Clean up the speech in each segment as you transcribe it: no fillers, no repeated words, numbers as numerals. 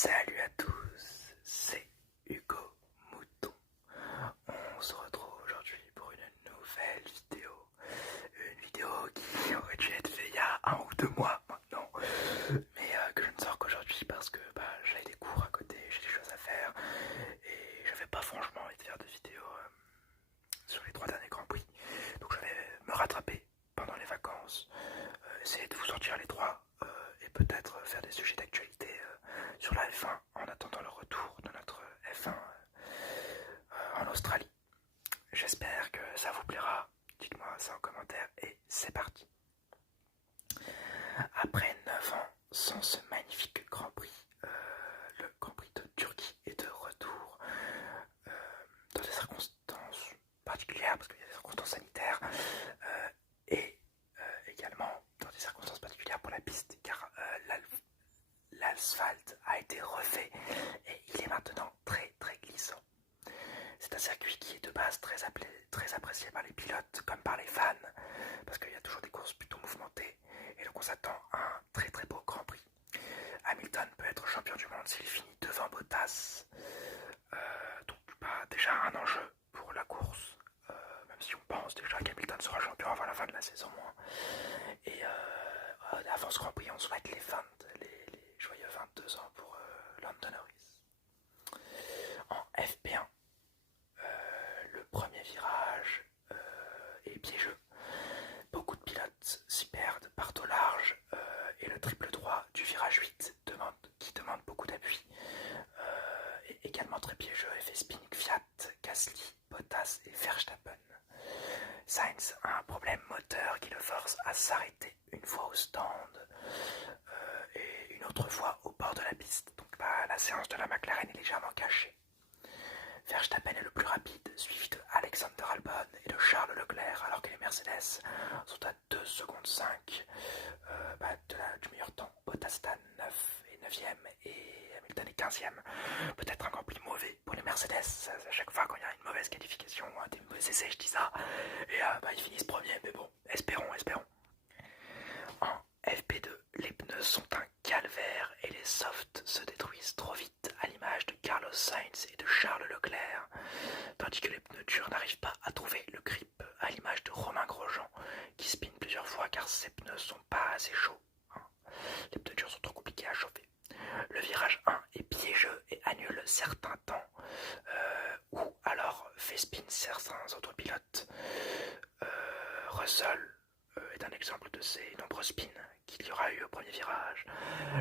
Salut à tous, c'est Hugo Mouton. On se retrouve aujourd'hui pour une nouvelle vidéo. Une vidéo qui aurait dû être faite il y a 1 ou 2 mois maintenant, mais que je ne sors qu'aujourd'hui parce que j'avais des cours à côté, j'ai des choses à faire et j'avais pas franchement envie de faire de vidéos sur les 3 derniers Grands Prix. Donc je vais me rattraper pendant les vacances, essayer de vous sortir les 3 et peut-être faire des sujets d'actualité sur la F1 en attendant le retour de notre F1 en Australie. J'espère que ça vous plaira, dites-moi ça en commentaire et c'est parti. Après 9 ans sans ce magnifique Grand Prix, le Grand Prix de Turquie est de retour dans des circonstances particulières parce qu'il y a des circonstances sanitaires et également dans des circonstances particulières pour la piste car l'asphalte a été refait et il est maintenant très glissant. C'est un circuit qui est de base très apprécié par les pilotes comme par les fans parce qu'il y a toujours des courses plutôt mouvementées et donc on s'attend à un très beau Grand Prix. Hamilton peut être champion du monde s'il finit devant Bottas, donc déjà un enjeu pour la course, même si on pense déjà qu'Hamilton sera champion avant la fin de la saison. Et avant ce Grand Prix, on souhaite les joyeux 22 ans pour Lando Norris. En FP1, le premier virage est piégeux. Beaucoup de pilotes s'y perdent, partent au large et le triple droit du virage 8 qui demande beaucoup d'appui est également très piégeux et fait spin Kvyat, Gasly, Bottas et Verstappen. Sainz a un problème moteur qui le force à s'arrêter une fois au stand et une autre fois au bord de la piste. Donc la séance de la McLaren est légèrement cachée. Verstappen est le plus rapide, suivi de Alexander Albon et de Charles Leclerc, alors que les Mercedes sont à 2 secondes 5 du meilleur temps. Bottas 9 et 9e et Hamilton est 15e. Peut-être un Grand Prix mauvais pour les Mercedes. À chaque fois quand il y a une mauvaise qualification, des mauvais essais, je dis ça. Et ils finissent premier, mais bon, espérons. En FP2, les pneus sont un calvaire et les softs se détruisent trop vite, à l'image de Carlos Sainz et de Charles Leclerc, tandis que les pneus durs n'arrivent pas à trouver le grip, à l'image de Romain Grosjean, qui spin plusieurs fois car ses pneus sont pas assez chauds. Les pneus durs sont trop compliqués à chauffer. Le virage 1 est piégeux et annule certains temps, ou alors fait spin certains autres pilotes. Russell est un exemple de ces nombreux spins qu'il y aura eu au premier virage.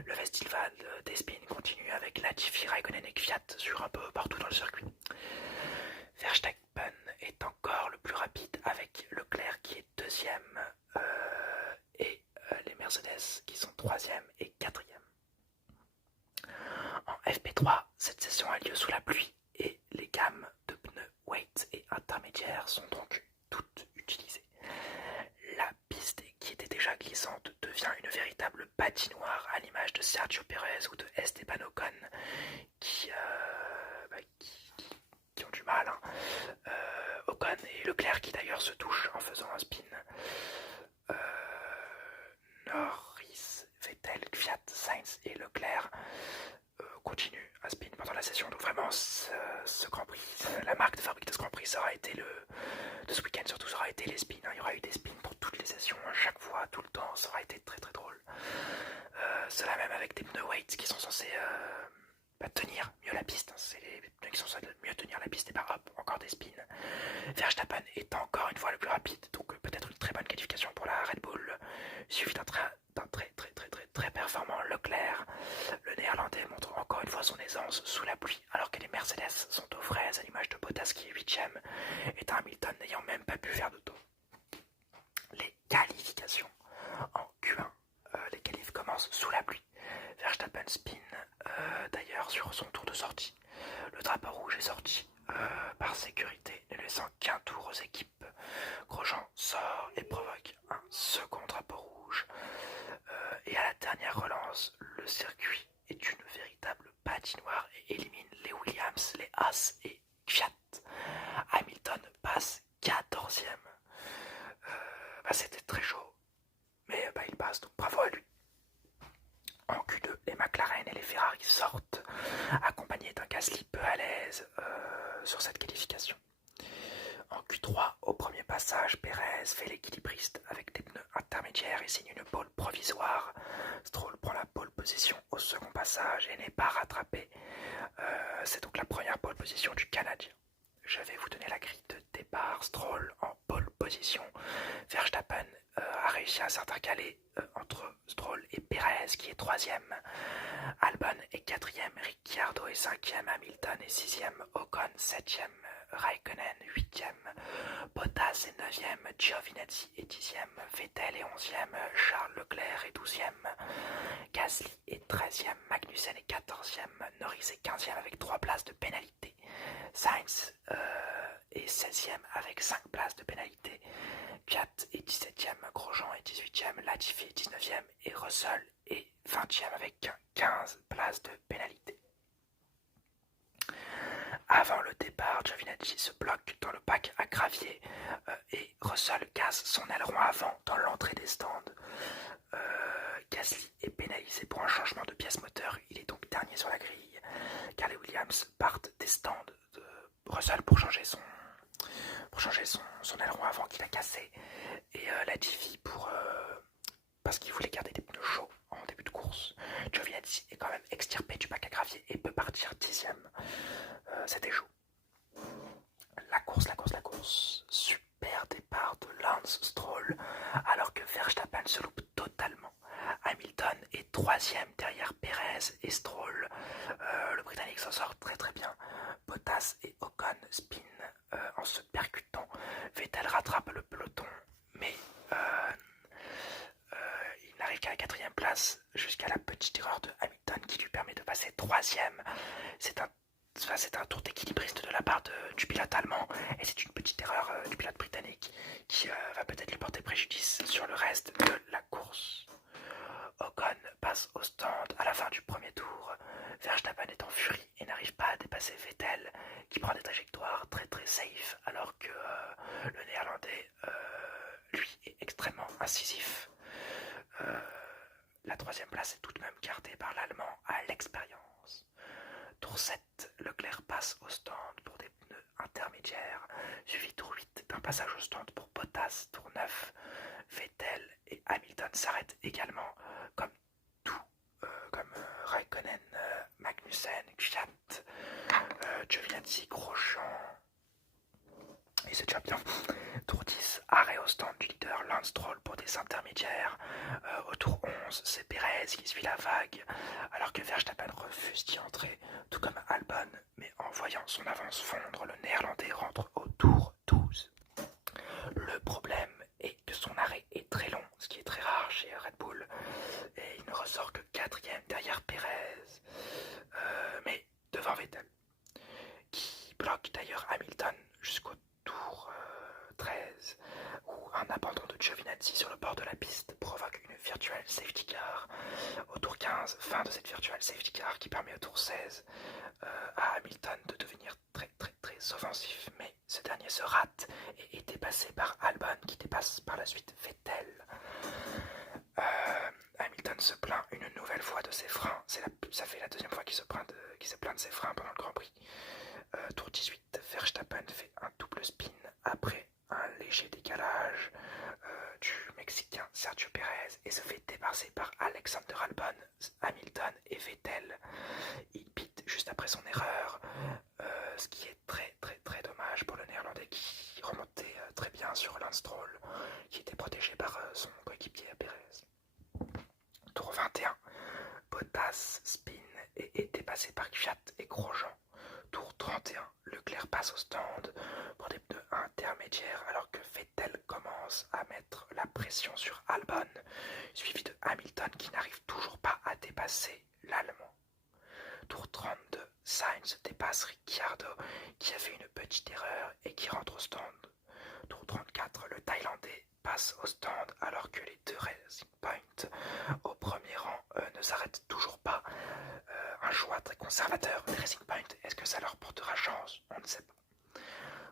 Le festival des spins continue avec Latifi, Raikkonen et Kvyat sur un peu partout dans le circuit. Verstappen est encore le plus rapide avec Leclerc qui est 2e et les Mercedes qui sont 3e et 4e. En FP3, cette session a lieu sous la pluie et les gammes de pneus weight et intermédiaires sont donc toutes utilisées. La piste qui était déjà glissante devient une véritable patinoire à l'image de Sergio Pérez ou de Esteban Ocon qui ont du mal. Ocon et Leclerc qui d'ailleurs se touchent en faisant un spin. Norris, Vettel, Kvyat, Sainz et Leclerc continuent à spin pendant la session. Donc vraiment ce Grand Prix, la marque de fabrique de ce Grand Prix, ça aura été de ce week-end surtout, ça aura été les spins. Il y aura eu des spins pour toutes les sessions, à chaque fois, tout le temps, ça aura été très drôle. Cela même avec des pneus weights qui sont censés tenir mieux la piste. C'est les pneus qui sont censés mieux tenir la piste et hop, encore des spins. Verstappen est encore une fois le plus rapide, donc peut-être une très bonne qualification pour la Red Bull. Il suffit d'un très performant Leclerc. Le néerlandais montre encore une fois son aisance sous la pluie, alors que les Mercedes sont aux fraises à l'image de Bottas qui est 8e et Hamilton n'ayant même pas pu faire de tour. Les qualifications en Q1, les qualifs commencent sous la pluie. Verstappen spin d'ailleurs sur son tour de sortie. Le drapeau rouge est sorti par sécurité, ne laissant qu'un tour aux équipes. Grosjean sort et provoque un second drapeau rouge. Et à la dernière relance, le circuit est une véritable patinoire et élimine les Williams, les Haas et Kvyat. Hamilton passe 14e. C'était très chaud, mais il passe, donc bravo à lui. En Q2, les McLaren et les Ferrari sortent l'aise sur cette qualification. En Q3, au premier passage, Perez fait l'équilibriste avec des pneus intermédiaires et signe une pole provisoire. Stroll prend la pole position au second passage et n'est pas rattrapé. C'est donc la première pole position du Canadien. Je vais vous donner la grille de départ. Stroll en pole position. Verstappen a réussi à s'intercaler entre Stroll et Perez qui est troisième. Albon est quatrième, Ricciardo est cinquième, Hamilton est sixième, Ocon septième, Raikkonen huitième, Bottas est neuvième, Giovinazzi est dixième, Vettel est onzième, Charles Leclerc est douzième, Gasly est treizième, Magnussen est quatorzième, Norris est quinzième avec 3 places de pénalité, Sainz est 16e avec 5 places de pénalité, Piat est 17e, Grosjean est 18e, Latifi est 19e et Russell est 20e avec 15 places de pénalité. Avant le départ, Giovinazzi se bloque dans le bac à gravier et Russell casse son aileron avant dans l'entrée des stands. Gasly est pénalisé pour un changement de pièce moteur, il est donc dernier sur la grille, car les Williams partent des stands de Russell pour changer son aileron avant qu'il a cassé, et Latifi parce qu'il voulait garder des pneus chauds en début de course. Giovinazzi est quand même extirpé du bac à gravier et peut partir 10e. C'était chaud. La course. Super départ de Lance Stroll alors que Verstappen se loupe totalement. Hamilton est 3e derrière Perez et Stroll. Le Britannique s'en sort très très bien. Bottas et Ocon spin en se percutant. Vettel rattrape le peloton, mais il n'arrive qu'à la 4e place jusqu'à la petite erreur de Hamilton qui lui permet de passer 3e. C'est un tour d'équilibriste de la part du pilote allemand et c'est une petite erreur du pilote britannique qui va peut-être lui porter préjudice sur le reste de la course. Ocon passe au stand à la fin du premier tour. Verstappen est en furie et n'arrive pas à dépasser Vettel qui prend des trajectoires très très safe alors que le néerlandais lui est extrêmement incisif. La 3e place est tout de même gardée par l'allemand à l'expérience. Tour 7, Leclerc passe au stand pour des pneus intermédiaires, suivi tour 8 d'un passage au stand pour Bottas. Tour 9, Vettel et Hamilton s'arrêtent également, comme Raikkonen, Magnussen, Kvyat, Giovinazzi, Grosjean. Et c'est déjà bien. Tour 10, arrêt au stand du leader Lance Stroll pour des intermédiaires. Au tour 11, c'est Perez qui suit la vague, alors que Verstappen refuse d'y entrer, tout comme Albon, mais en voyant son avance fondre, le néerlandais rentre au tour 12. Le problème est que son arrêt est très long, ce qui est très rare chez Red Bull, et il ne ressort que 4e derrière Perez, mais devant Vettel, qui bloque d'ailleurs Hamilton jusqu'au tour 13, où un abandon de Giovinazzi sur le bord de la piste provoque une virtual safety car. Au tour 15, fin de cette virtual safety car qui permet au tour 16 à Hamilton de devenir très très très offensif, mais ce dernier se rate et est dépassé par Albon qui dépasse par la suite Vettel. Hamilton se plaint une nouvelle fois de ses freins, ça fait la 2e fois qu'il se plaint de ses freins pendant le Grand Prix. Tour 18, Verstappen fait un double spin après un léger décalage du Mexicain Sergio Perez et se fait dépasser par Alexander Albon, Hamilton et Vettel. Il pite juste après son erreur, ce qui est très très très dommage pour le néerlandais qui remontait très bien sur Lance Stroll, qui était protégé par son coéquipier Perez. Tour 21, Bottas spin et est dépassé par Kvyat et Grosjean. Tour 31, Leclerc passe au stand pour des pneus intermédiaires alors que Vettel commence à mettre la pression sur Albon, suivi de Hamilton qui n'arrive toujours pas à dépasser l'Allemand. Tour 32, Sainz dépasse Ricciardo qui a fait une petite erreur et qui rentre au stand. Tour 34, le Thaïlandais passe au stand alors que les deux Racing Point au premier rang ne s'arrêtent toujours pas. Un choix très conservateur des Racing Point, est-ce que ça leur portera chance? On ne sait pas.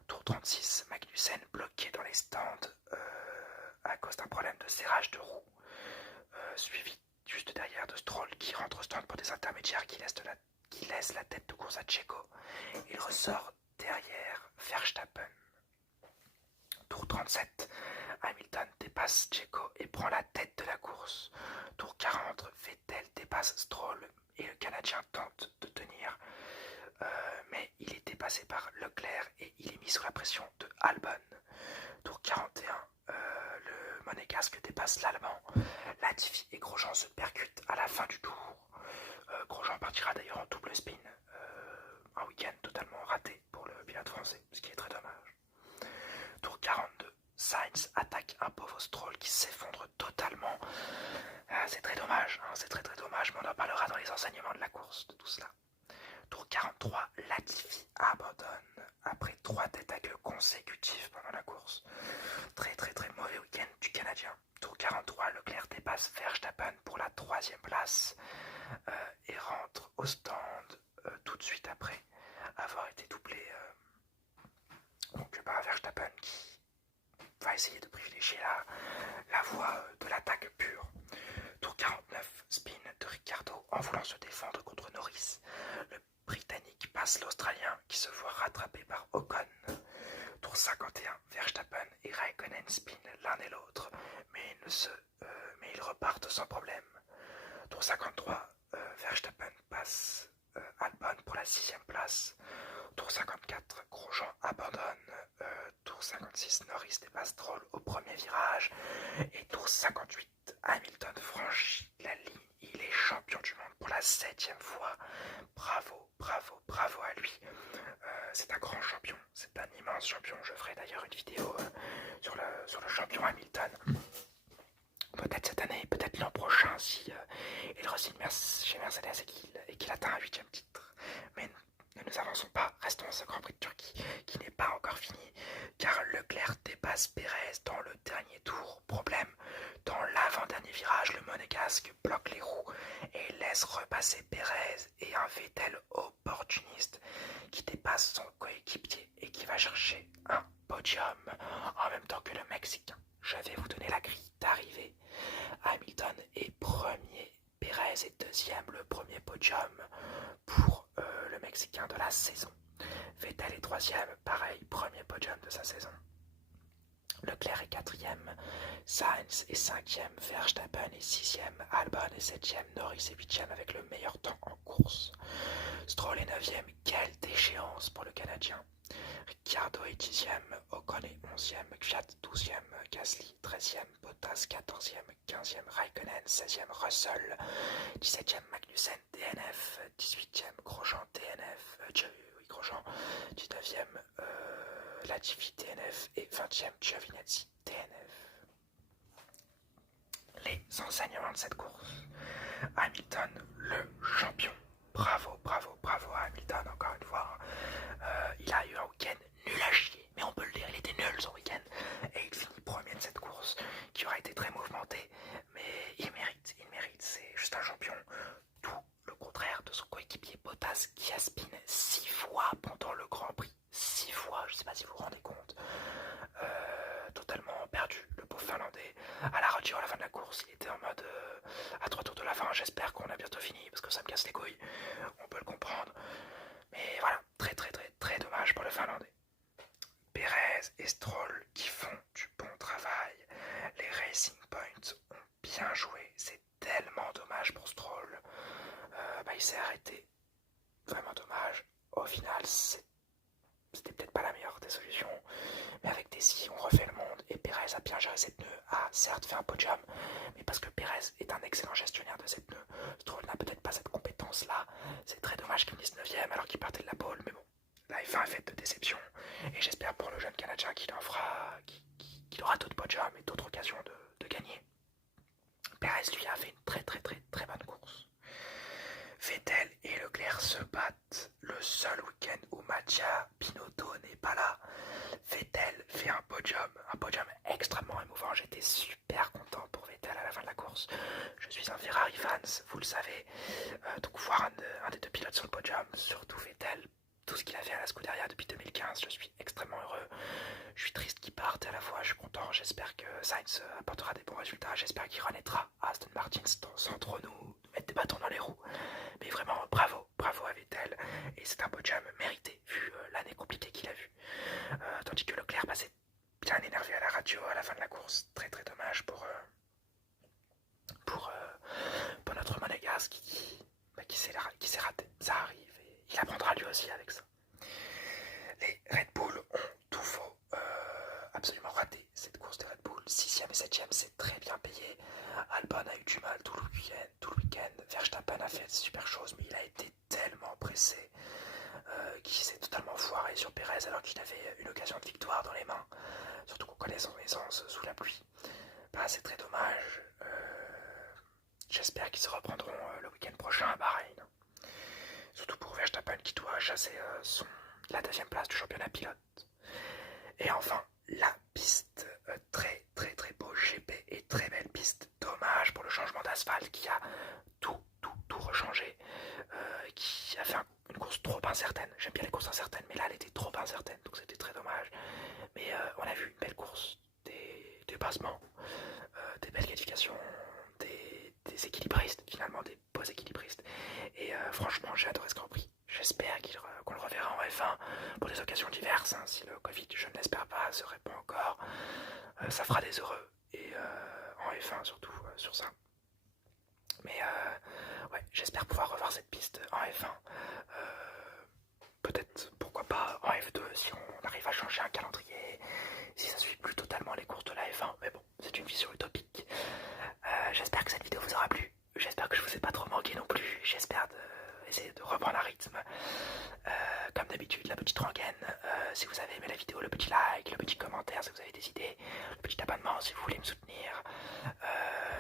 Tour 36, Magnussen bloqué dans les stands à cause d'un problème de serrage de roue, suivi juste derrière de Stroll qui rentre au stand pour des intermédiaires qui laisse la tête de course à Checo ressort derrière Verstappen. Tour 37, Hamilton dépasse Checo et prend la tête de la course. Tour 40, Vettel dépasse Stroll et le Canadien tente de tenir, mais il est dépassé par Leclerc et il est mis sous la pression de Albon. Tour 41, le Monégasque dépasse l'Allemand. Latifi et Grosjean se percutent à la fin du tour. Grosjean partira d'ailleurs en double spin. Un week-end totalement raté pour le pilote français, ce qui est très dommage. Tour 42, Sainz attaque un pauvre Stroll qui s'effondre totalement. C'est très dommage, hein, c'est très dommage, mais on en parlera dans les enseignements de la course, de tout cela. Tour 43, Latifi abandonne après 3 têtes à queue consécutives pendant la course. Très mauvais week-end du Canadien. Tour 43, Leclerc dépasse Verstappen pour la 3e place et rentre au stand tout de suite après avoir été doublé par Verstappen qui va essayer de privilégier la voie de l'attaque pure. Tour 49, spin de Ricciardo en voulant se défendre contre Norris. Le Britannique passe l'Australien qui se voit rattrapé par Ocon. Tour 51, Verstappen et Raikkonen spin l'un et l'autre, mais ils repartent sans problème. Tour 53, Verstappen passe Albon pour la 6e place. Tour 54, Grosjean abandonne. Tour 56, Norris dépasse Stroll au premier virage. Et tour 58, Hamilton franchit la ligne. Il est champion du monde pour la 7e fois. Bravo à lui. C'est un grand champion, c'est un immense champion. Je ferai d'ailleurs une vidéo sur le champion Hamilton. Peut-être cette année, peut-être l'an prochain si il re-signe chez Mercedes et qu'il atteint un 8e titre. Mais ne nous avançons pas, restons à ce Grand Prix de Turquie qui n'est pas encore fini, car Leclerc dépasse Pérez dans le dernier tour. Problème, dans l'avant-dernier virage, le Monégasque bloque les roues et laisse repasser Pérez et un Vettel opportuniste qui dépasse son coéquipier et qui va chercher un podium en même temps que le Mexicain. Je vais vous donner la grille d'arrivée. Hamilton est premier, Pérez est 2e, le premier podium pour le Mexicain de la saison. Vettel est 3e, pareil, premier podium de sa saison. Leclerc est 4e, Sainz est 5e, Verstappen est 6e, Albon est 7e, Norris est 8e avec le meilleur temps en course. Stroll est 9e, quelle déchéance pour le Canadien. Ricciardo est 10e, Ocon est 11e, Kvyat 12e, Gasly 13e, Bottas 14e, 15e, Raikkonen 16e, Russell 17e, Magnussen DNF 18e, Grosjean DNF, Grosjean 19e, Latifi DNF et 20e, Giovinazzi DNF. Les enseignements de cette course. Hamilton, le champion. Bravo à Hamilton, encore une fois. Il a eu un week-end nul à chier, mais on peut le dire, il était nul son week-end. Et il finit premier de cette course, qui aura été très mouvementée, mais il mérite, c'est juste un champion. Tout le contraire de son coéquipier Bottas, qui a spiné 6 fois pendant le Grand Prix. 6 fois, je sais pas si vous vous rendez compte. Totalement perdu, le pauvre Finlandais. À la radio, à la fin de la course, il était en mode à 3 tours de la fin, j'espère qu'on a bientôt fini, parce que ça me casse les couilles, on peut le comprendre. Mais voilà, très dommage pour le Finlandais. Pérez et Stroll qui font du bon travail. Les Racing Points ont bien joué, c'est tellement dommage pour Stroll. Il s'est arrêté, vraiment dommage. Au final, c'était peut-être pas la meilleure des solutions, mais avec Desi, on refait le monde et Pérez a bien géré ses pneus, a certes fait un podium, mais parce que Pérez est un excellent gestionnaire de ses pneus. Stroll n'a peut-être pas cette compétence-là. C'est très dommage qu'il finisse 9e alors qu'il partait de la pole, mais bon, la F1 est faite de déception et j'espère pour le jeune Canadien qu'il aura d'autres podiums et d'autres occasions de gagner. Pérez, lui, a fait une très bonne course. Vettel et Leclerc se battent. Le seul week-end où Mattia Binotto n'est pas là. Vettel fait un podium extrêmement émouvant. J'étais super content pour Vettel à la fin de la course. Je suis un Ferrari fans, vous le savez. Donc voir un des deux pilotes sur le podium, surtout Vettel, tout ce qu'il a fait à la Scuderia depuis 2015, je suis extrêmement heureux. Je suis triste qu'il parte et à la fois je suis content. J'espère que Sainz apportera des bons résultats. J'espère qu'il renaîtra à Aston Martin sans trop nous mettre des bâtons dans les roues. Mais vraiment bravo à Vettel. Et c'est un podium mérité vu super chose, mais il a été tellement pressé qu'il s'est totalement foiré sur Pérez alors qu'il avait une occasion de victoire dans les mains, surtout qu'on connaît son aisance sous la pluie. Bah, c'est très dommage. J'espère qu'ils se reprendront le week-end prochain à Bahreïn. Surtout pour Verstappen qui doit chasser la deuxième place du championnat pilote. Et enfin, la piste, très très très beau GP et très belle piste. Dommage pour le changement d'asphalte qui a tout rechangé, qui a fait une course trop incertaine. J'aime bien les courses incertaines, mais là elle était trop incertaine, donc c'était très dommage. Mais on a vu une belle course, des dépassements, des belles qualifications, des équilibristes, finalement des beaux équilibristes. Et franchement, j'ai adoré ce Grand Prix. J'espère qu'on le reverra en F1 pour des occasions diverses. Hein. Si le Covid, je ne l'espère pas, se répand encore, ça fera des heureux. Et en F1 surtout sur ça. Mais ouais, j'espère pouvoir revoir cette piste en F1. Peut-être, pourquoi pas, en F2 si on arrive à changer un calendrier, si ça suit plus totalement les courses de la F1. Mais bon, c'est une vision utopique. J'espère que cette vidéo vous aura plu. J'espère que je vous ai pas trop manqué non plus. J'espère essayer de reprendre un rythme. Comme d'habitude, la petite rengaine. Si vous avez aimé la vidéo, le petit like, le petit commentaire si vous avez des idées, le petit abonnement si vous voulez me soutenir.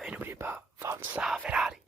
Et n'oubliez pas, Forza Ferrari.